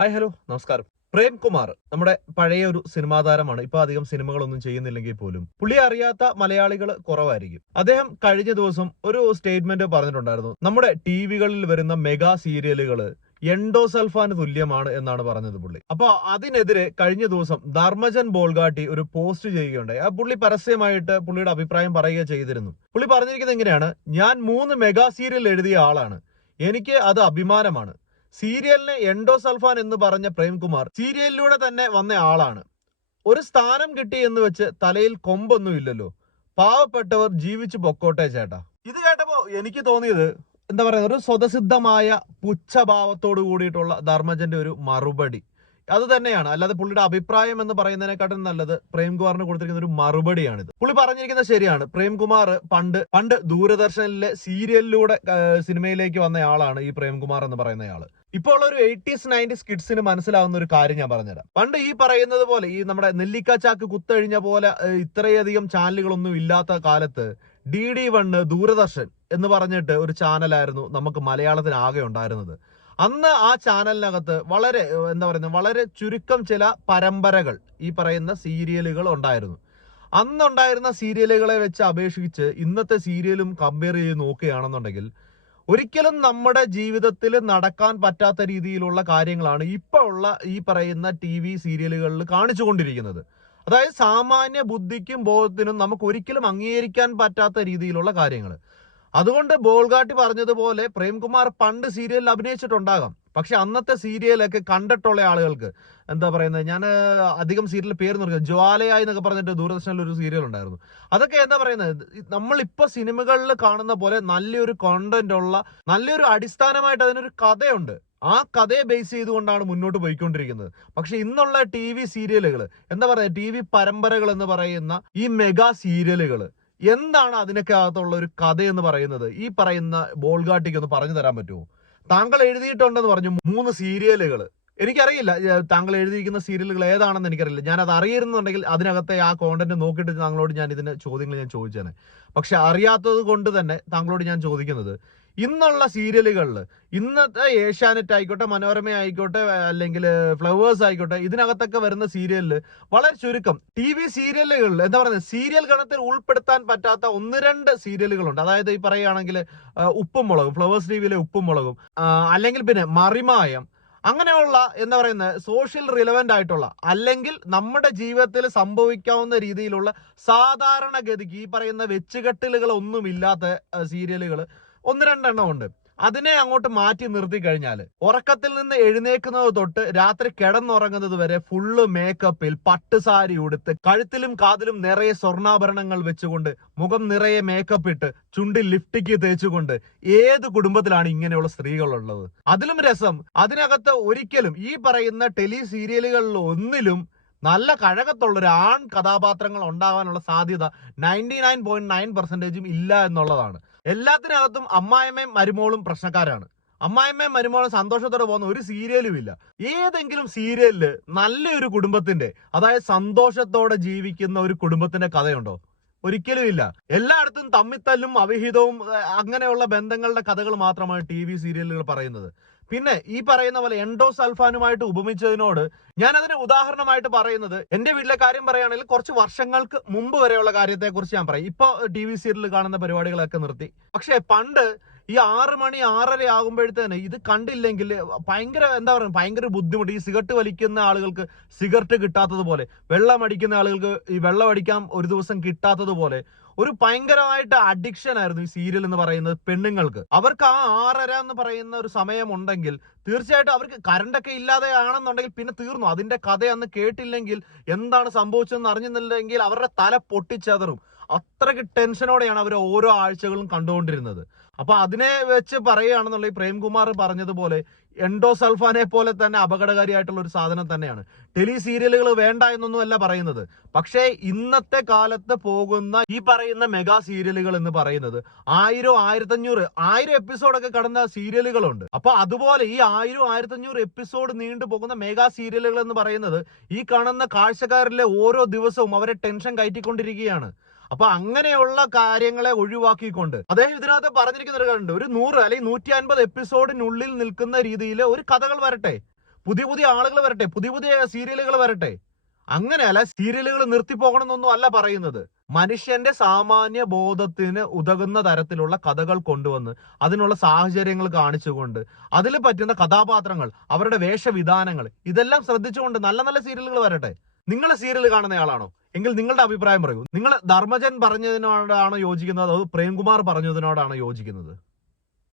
Hi hello നമസ്കാരം. പ്രേം കുമാർ നമ്മുടെ പഴയ ഒരു സിനിമാ താരമാണ്. ഇപ്പൊ അധികം സിനിമകളൊന്നും ചെയ്യുന്നില്ലെങ്കിൽ പോലും. പുള്ളി അറിയാത്ത മലയാളികൾ കുറവായിരിക്കും. അദ്ദേഹം കഴിഞ്ഞ ദിവസം ഒരു സ്റ്റേറ്റ്മെന്റ് പറഞ്ഞിട്ടുണ്ടായിരുന്നു. നമ്മുടെ ടിവികളിൽ വരുന്ന മെഗാ സീരിയലുകൾ എൻഡോസൾഫാന് തുല്യമാണ് എന്നാണ് പറഞ്ഞത് പുള്ളി. അപ്പൊ അതിനെതിരെ കഴിഞ്ഞ ദിവസം ധർമ്മജൻ ബോൾഗാട്ടി ഒരു പോസ്റ്റ് ചെയ്യുകയുണ്ടായി. ആ പുള്ളി പരസ്യമായിട്ട് പുള്ളിയുടെ അഭിപ്രായം പറയുക ചെയ്തിരുന്നു. പുള്ളി പറഞ്ഞിരിക്കുന്നത് എങ്ങനെയാണ്? ഞാൻ മൂന്ന് മെഗാ സീരിയൽ എഴുതിയ ആളാണ്. എനിക്ക് അത് അഭിമാനമാണ്. സീരിയലിന് എൻഡോസൾഫാൻ എന്ന് പറഞ്ഞ പ്രേംകുമാർ സീരിയലിലൂടെ തന്നെ വന്ന ആളാണ്. ഒരു സ്ഥാനം കിട്ടി എന്ന് വെച്ച് തലയിൽ കൊമ്പൊന്നും ഇല്ലല്ലോ. പാവപ്പെട്ടവർ ജീവിച്ചു പൊക്കോട്ടെ ചേട്ടാ. ഇത് കേട്ടപ്പോ എനിക്ക് തോന്നിയത് എന്താ പറയുക ഒരു സ്വതസിദ്ധമായ പുച്ഛഭാവത്തോട് കൂടിയിട്ടുള്ള ധർമ്മജന്റെ ഒരു മറുപടി. അത് തന്നെയാണ്. അല്ലാതെ പുള്ളിയുടെ അഭിപ്രായം എന്ന് പറയുന്നതിനെക്കാട്ടും നല്ലത് പ്രേംകുമാറിന് കൊടുത്തിരിക്കുന്ന ഒരു മറുപടിയാണിത്. പുള്ളി പറഞ്ഞിരിക്കുന്നത് ശരിയാണ്. പ്രേംകുമാർ പണ്ട് പണ്ട് ദൂരദർശനിലെ സീരിയലിലൂടെ സിനിമയിലേക്ക് വന്ന ആളാണ് ഈ പ്രേംകുമാർ എന്ന് പറയുന്നയാൾ ഇപ്പോൾ ഒരു എയ്റ്റീസ് നയന്റീസ് കിഡ്സിന് മനസ്സിലാവുന്ന ഒരു കാര്യം ഞാൻ പറഞ്ഞുതരാം. പണ്ട് ഈ പറയുന്നത് പോലെ ഈ നമ്മുടെ നെല്ലിക്ക ചാക്ക് കുത്തഴിഞ്ഞ പോലെ ഇത്രയധികം ചാനലുകളൊന്നും ഇല്ലാത്ത കാലത്ത് ഡി ഡി വണ്ണ് ദൂരദർശൻ എന്ന് പറഞ്ഞിട്ട് ഒരു ചാനലായിരുന്നു നമുക്ക് മലയാളത്തിന് ആകെ ഉണ്ടായിരുന്നത്. അന്ന് ആ ചാനലിനകത്ത് വളരെ എന്താ പറയുന്നത് വളരെ ചുരുക്കം ചില പരമ്പരകൾ ഈ പറയുന്ന സീരിയലുകൾ ഉണ്ടായിരുന്നു. അന്നുണ്ടായിരുന്ന സീരിയലുകളെ വെച്ച് അപേക്ഷിച്ച് ഇന്നത്തെ സീരിയലും കമ്പയർ ചെയ്ത് നോക്കുകയാണെന്നുണ്ടെങ്കിൽ ഒരിക്കലും നമ്മുടെ ജീവിതത്തിൽ നടക്കാൻ പറ്റാത്ത രീതിയിലുള്ള കാര്യങ്ങളാണ് ഇപ്പോൾ ഉള്ള ഈ പറയുന്ന ടി വി സീരിയലുകളിൽ കാണിച്ചുകൊണ്ടിരിക്കുന്നത് അതായത് സാമാന്യ ബുദ്ധിക്കും ബോധത്തിനും നമുക്ക് ഒരിക്കലും അംഗീകരിക്കാൻ പറ്റാത്ത രീതിയിലുള്ള കാര്യങ്ങൾ. അതുകൊണ്ട് ബോൾഗാട്ടി പറഞ്ഞതുപോലെ പ്രേംകുമാർ പണ്ട് സീരിയലിൽ അഭിനയിച്ചിട്ടുണ്ടാകാം. പക്ഷെ അന്നത്തെ സീരിയലൊക്കെ കണ്ടിട്ടുള്ള ആളുകൾക്ക് എന്താ പറയുന്നത് ഞാൻ അധികം സീരിയൽ പേര് നിർക്കുക ജ്വാലയായി എന്നൊക്കെ പറഞ്ഞിട്ട് ദൂരദർശനിൽ ഒരു സീരിയൽ ഉണ്ടായിരുന്നു. അതൊക്കെ എന്താ പറയുന്നത് നമ്മളിപ്പോ സിനിമകളിൽ കാണുന്ന പോലെ നല്ലൊരു കോണ്ടന്റ് ഉള്ള നല്ലൊരു അടിസ്ഥാനമായിട്ട് അതിനൊരു കഥയുണ്ട്. ആ കഥയെ ബേസ് ചെയ്തുകൊണ്ടാണ് മുന്നോട്ട് പോയിക്കൊണ്ടിരിക്കുന്നത്. പക്ഷെ ഇന്നുള്ള ടി വി സീരിയലുകൾ എന്താ പറയുക ടി വി പരമ്പരകൾ എന്ന് പറയുന്ന ഈ മെഗാ സീരിയലുകൾ എന്താണ് അതിനൊക്കെ അകത്തുള്ള ഒരു കഥ എന്ന് പറയുന്നത്? ഈ പറയുന്ന ബോൾഗാട്ടിക്ക് ഒന്ന് പറഞ്ഞു തരാൻ പറ്റുമോ? താങ്കൾ എഴുതിയിട്ടുണ്ടെന്ന് പറഞ്ഞു മൂന്ന് സീരിയലുകൾ എനിക്കറിയില്ല താങ്കൾ എഴുതിയിരിക്കുന്ന സീരിയലുകൾ ഏതാണെന്ന് എനിക്കറിയില്ല. ഞാൻ അത് അറിയുന്നുണ്ടെങ്കിൽ അതിനകത്തെ ആ കോണ്ടന്റ് നോക്കിയിട്ട് താങ്കളോട് ഞാൻ ഇതിന് ചോദ്യങ്ങൾ ഞാൻ ചോദിച്ചേനെ. പക്ഷെ അറിയാത്തത് കൊണ്ട് തന്നെ താങ്കളോട് ഞാൻ ചോദിക്കുന്നത് ഇന്നുള്ള സീരിയലുകളിൽ ഇന്നത്തെ ഏഷ്യാനെറ്റ് ആയിക്കോട്ടെ മനോരമ ആയിക്കോട്ടെ അല്ലെങ്കിൽ ഫ്ലവേഴ്സ് ആയിക്കോട്ടെ ഇതിനകത്തൊക്കെ വരുന്ന സീരിയലിൽ വളരെ ചുരുക്കം ടി വി സീരിയലുകളിൽ എന്താ പറയുന്നത് സീരിയൽ ഗണത്തിൽ ഉൾപ്പെടുത്താൻ പറ്റാത്ത ഒന്ന് രണ്ട് സീരിയലുകളുണ്ട്. അതായത് ഈ പറയുകയാണെങ്കിൽ ഉപ്പും മുളകും ഫ്ലവേഴ്സ് ടി വിയിലെ ഉപ്പും മുളകും അല്ലെങ്കിൽ പിന്നെ മറിമായം അങ്ങനെയുള്ള എന്താ പറയുന്നത് സോഷ്യൽ റിലവന്റ് ആയിട്ടുള്ള അല്ലെങ്കിൽ നമ്മുടെ ജീവിതത്തിൽ സംഭവിക്കാവുന്ന രീതിയിലുള്ള സാധാരണഗതിക്ക് ഈ പറയുന്ന വെച്ചുകെട്ടലുകളൊന്നുമില്ലാത്ത സീരിയലുകൾ ഒന്ന് രണ്ടെണ്ണം ഉണ്ട്. അതിനെ അങ്ങോട്ട് മാറ്റി നിർത്തി കഴിഞ്ഞാൽ ഉറക്കത്തിൽ നിന്ന് എഴുന്നേക്കുന്നത് തൊട്ട് രാത്രി കിടന്നുറങ്ങുന്നത് വരെ ഫുള്ള് മേക്കപ്പിൽ പട്ടുസാരി ഉടുത്ത് കഴുത്തിലും കാതിലും നിറയെ സ്വർണാഭരണങ്ങൾ വെച്ചുകൊണ്ട് മുഖം നിറയെ മേക്കപ്പ് ഇട്ട് ചുണ്ടിൽ ലിഫ്റ്റിക്ക് തേച്ചുകൊണ്ട് ഏത് കുടുംബത്തിലാണ് ഇങ്ങനെയുള്ള സ്ത്രീകളുള്ളത്? അതിലും രസം. അതിനകത്ത് ഒരിക്കലും ഈ പറയുന്ന ടെലി സീരിയലുകളിൽ ഒന്നിലും നല്ല കഴകത്തുള്ള ഒരു ആൺ കഥാപാത്രങ്ങൾ ഉണ്ടാകാനുള്ള സാധ്യത നയന്റി നയൻ പോയിന്റ് നയൻ പെർസെന്റേജും ഇല്ല എന്നുള്ളതാണ്. എല്ലാത്തിനകത്തും അമ്മായിമ്മയും മരുമോളും പ്രശ്നക്കാരാണ്. അമ്മായിമ്മയും മരുമോളും സന്തോഷത്തോടെ പോകുന്ന ഒരു സീരിയലും ഇല്ല. ഏതെങ്കിലും സീരിയലിൽ നല്ലൊരു കുടുംബത്തിന്റെ അതായത് സന്തോഷത്തോടെ ജീവിക്കുന്ന ഒരു കുടുംബത്തിന്റെ കഥയുണ്ടോ? ഒരിക്കലും ഇല്ല. എല്ലായിടത്തും തമ്മിത്തല്ലും അവിഹിതവും അങ്ങനെയുള്ള ബന്ധങ്ങളുടെ കഥകൾ മാത്രമാണ് ടി വി സീരിയലുകൾ പറയുന്നത്. പിന്നെ ഈ പറയുന്ന പോലെ എൻഡോസ് അൽഫാനുമായിട്ട് ഉപമിച്ചതിനോട് ഞാൻ അതിന് ഉദാഹരണമായിട്ട് പറയുന്നത് എന്റെ വീട്ടിലെ കാര്യം പറയുകയാണെങ്കിൽ കുറച്ച് വർഷങ്ങൾക്ക് മുമ്പ് വരെയുള്ള കാര്യത്തെ കുറിച്ച് ഞാൻ പറയും. ഇപ്പൊ ടി വി സീരിയലിൽ കാണുന്ന പരിപാടികളൊക്കെ നിർത്തി. പക്ഷെ പണ്ട് ഈ ആറ് മണി ആറര ആകുമ്പോഴത്തേന് ഇത് കണ്ടില്ലെങ്കിൽ ഭയങ്കര എന്താ പറയുക ഭയങ്കര ബുദ്ധിമുട്ട്. ഈ സിഗരറ്റ് വലിക്കുന്ന ആളുകൾക്ക് സിഗരറ്റ് കിട്ടാത്തതുപോലെ വെള്ളം അടിക്കുന്ന ആളുകൾക്ക് ഈ വെള്ളം അടിക്കാൻ ഒരു ദിവസം കിട്ടാത്തതുപോലെ ഒരു ഭയങ്കരമായിട്ട് അഡിക്ഷൻ ആയിരുന്നു ഈ സീരിയൽ എന്ന് പറയുന്നത് പെണ്ണുങ്ങൾക്ക്. അവർക്ക് ആ ആറര എന്ന് പറയുന്ന ഒരു സമയമുണ്ടെങ്കിൽ തീർച്ചയായിട്ടും അവർക്ക് കറണ്ടൊക്കെ ഇല്ലാതെ ആണെന്നുണ്ടെങ്കിൽ പിന്നെ തീർന്നു. അതിന്റെ കഥ അന്ന് കേട്ടില്ലെങ്കിൽ എന്താണ് സംഭവിച്ചതെന്ന് അറിഞ്ഞില്ലെങ്കിൽ അവരുടെ തല പൊട്ടിച്ചതറും. അത്രയ്ക്ക് ടെൻഷനോടെയാണ് അവർ ഓരോ ആഴ്ചകളും കണ്ടുകൊണ്ടിരുന്നത്. അപ്പൊ അതിനെ വെച്ച് പറയുകയാണെന്നുള്ള ഈ പ്രേംകുമാർ പറഞ്ഞതുപോലെ എൻഡോസൾഫാനെ പോലെ തന്നെ അപകടകാരിയായിട്ടുള്ള ഒരു സാധനം തന്നെയാണ്. ടെലി സീരിയലുകൾ വേണ്ട എന്നൊന്നും അല്ല പറയുന്നത്. പക്ഷേ ഇന്നത്തെ കാലത്ത് പോകുന്ന ഈ പറയുന്ന മെഗാ സീരിയലുകൾ എന്ന് പറയുന്നത് ആയിരം ആയിരത്തഞ്ഞൂറ് ആയിരം എപ്പിസോഡൊക്കെ കടന്ന സീരിയലുകളുണ്ട്. അപ്പൊ അതുപോലെ ഈ ആയിരം ആയിരത്തഞ്ഞൂറ് എപ്പിസോഡ് നീണ്ടു പോകുന്ന മെഗാ സീരിയലുകൾ എന്ന് പറയുന്നത് ഈ കാണുന്ന കാഴ്ചക്കാരിലെ ഓരോ ദിവസവും അവരെ ടെൻഷൻ കയറ്റിക്കൊണ്ടിരിക്കുകയാണ്. അപ്പൊ അങ്ങനെയുള്ള കാര്യങ്ങളെ ഒഴിവാക്കിക്കൊണ്ട് അദ്ദേഹം ഇതിനകത്ത് പറഞ്ഞിരിക്കുന്ന ഒരു കാര്യമുണ്ട്. ഒരു നൂറ് അല്ലെങ്കിൽ നൂറ്റി അൻപത് എപ്പിസോഡിനുള്ളിൽ നിൽക്കുന്ന രീതിയിൽ ഒരു കഥകൾ വരട്ടെ. പുതിയ പുതിയ ആളുകൾ വരട്ടെ. പുതിയ പുതിയ സീരിയലുകൾ വരട്ടെ. അങ്ങനെയല്ല സീരിയലുകൾ നിർത്തിപ്പോകണമെന്നൊന്നും അല്ല പറയുന്നത്. മനുഷ്യന്റെ സാമാന്യ ബോധത്തിന് ഉതകുന്ന തരത്തിലുള്ള കഥകൾ കൊണ്ടുവന്ന് അതിനുള്ള സാഹചര്യങ്ങൾ കാണിച്ചുകൊണ്ട് അതിൽ പറ്റുന്ന കഥാപാത്രങ്ങൾ അവരുടെ വേഷവിധാനങ്ങൾ ഇതെല്ലാം ശ്രദ്ധിച്ചുകൊണ്ട് നല്ല നല്ല സീരിയലുകൾ വരട്ടെ. നിങ്ങൾ സീരിയൽ കാണുന്ന ആളാണോ എങ്കിൽ നിങ്ങളുടെ അഭിപ്രായം പറയൂ. നിങ്ങൾ ധർമ്മജൻ പറഞ്ഞതിനോടാണോ യോജിക്കുന്നത്? അതോ പ്രേംകുമാർ പറഞ്ഞതിനോടാണോ യോജിക്കുന്നത്?